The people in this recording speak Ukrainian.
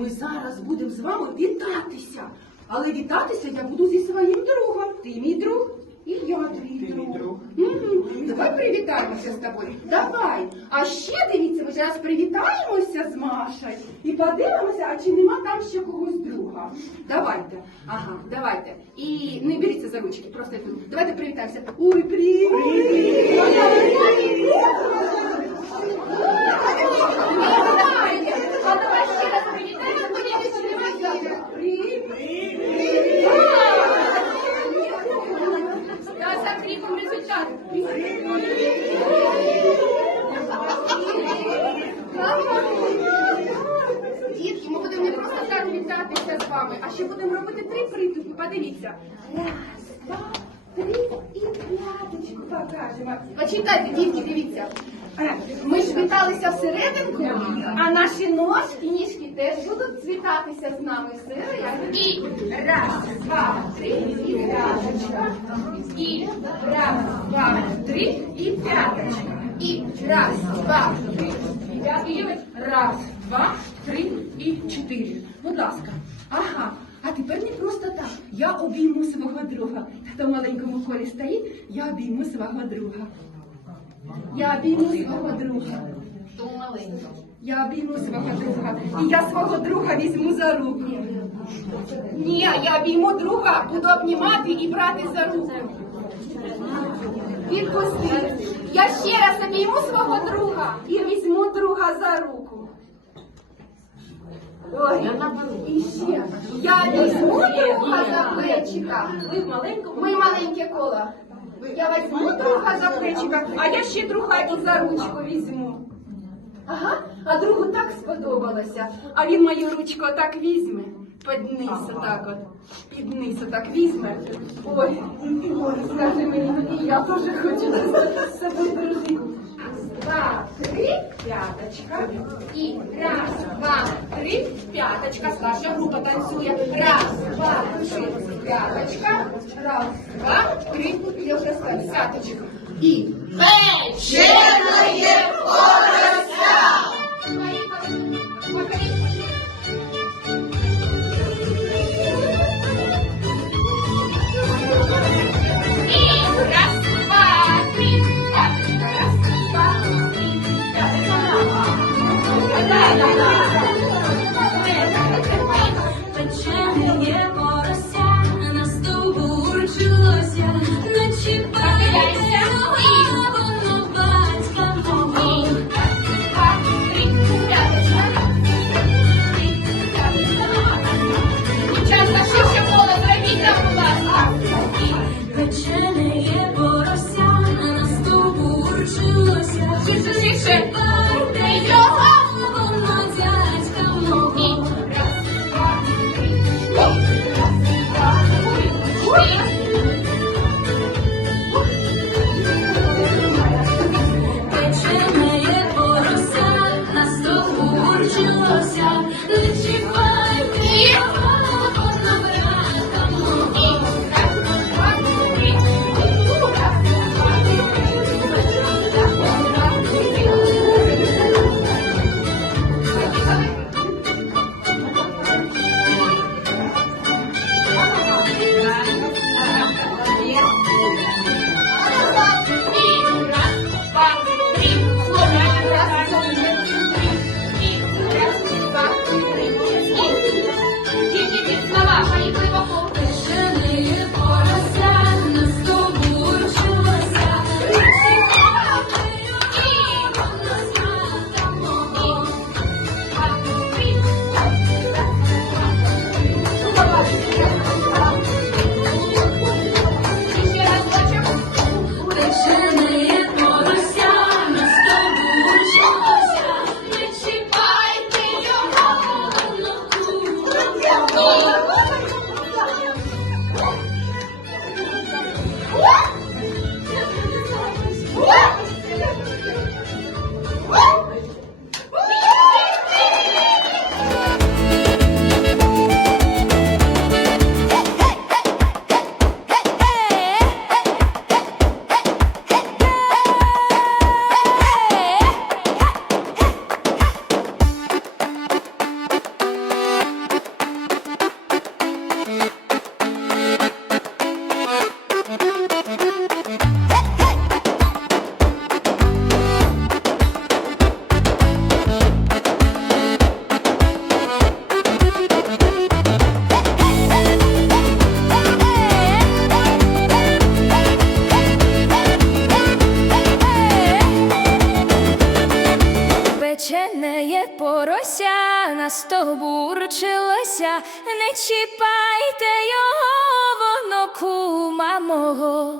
Ми зараз будемо з вами вітатися. Але вітатися я буду зі своїм другом. Ти мій друг і я твій Ти мій друг. друг. Давай привітаємося з тобою. Давай. А ще дивіться, ми зараз привітаємося з Машею і подивимося, а чи нема там ще когось друга. Давайте. Ага, давайте. І не беріться за ручки, просто. Давайте привітаємося. Ой, привіт! Привіт! А ще будемо робити три притупи. Подивіться. Раз, два, три і п'яточку покажемо. Почитайте, дітки, дивіться. Е, Ми ж віталися всерединку, а наші ножки, ніжки теж будуть цвітатися з нами всередину. І раз, два, три і п'яточка. І раз, два, три і п'яточка. І раз, два, три і п'яточка. Раз, два, три і чотири. Будь ласка. Ага. А тепер не просто так. Я обійму свого друга. Хто в маленькому колі стоїть, я обійму свого друга. Я обійму свого друга. Тому маленько. Я обійму свого друга. І я свого друга візьму за руку. Ні, я обійму друга, буду обнімати і брати за руку. Відпусти. Я ще раз обійму свого друга і візьму друга за руку. Ой, і ще. Я візьму друга за плечика. Ви в маленькому. Ми маленьке коло. Я візьму друга за плечика, а я ще друга і за ручку візьму. Ага, а другу так сподобалося. А він мою ручку так візьме. Під низ отак от. Під низ отак візьме. Ой, ой, скажи мені, і я теж хочу з собою дружити. Два, три, п'яточка. І раз, два, три, п'яточка. Старша група танцює. Раз, два, три, п'яточка. Раз, два, три, п'яточка. І Вечеряє Синє порося на стовбу урчилося, не чіпайте його, воно кума мого.